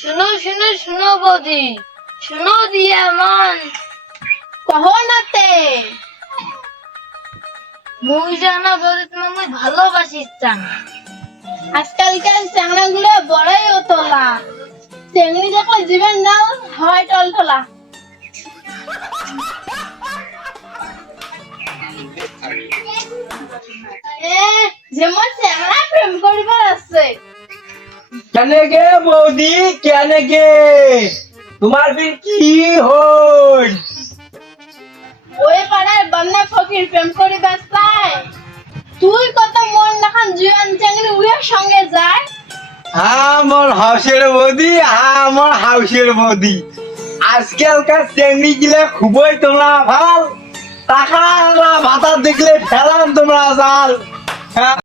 শুনো শুনো শুনো বৌদি, শুনো দিয়া মন কহো নাতে মুই জানা বৌদি, তোমাকে মুই ভালোবাসি চান। আজকালকার চ্যাংড়া গুলো বড়ই তোলা, চেংড়ি দেখলে জীবন না হয় টলটলা। যেমন চ্যাংড়া প্রেম করিবার আছে। কেন গে বৌদি, কেন গে তোমার ফির কি হল? ওই পাড়ার বন্যা ফকির প্রেম করিবার চাই, তুই কত মন দেখান জুয়ান চেংড়ি উড়ের সঙ্গে যায়। আমার হাউসের বৌদি, আমার হাউসের বৌদি, আজকালকার চেংড়ি গিলে খুবই তোমরা ভাল, টাকা ভাতা দেখলে ফেলান তোমরা জাল।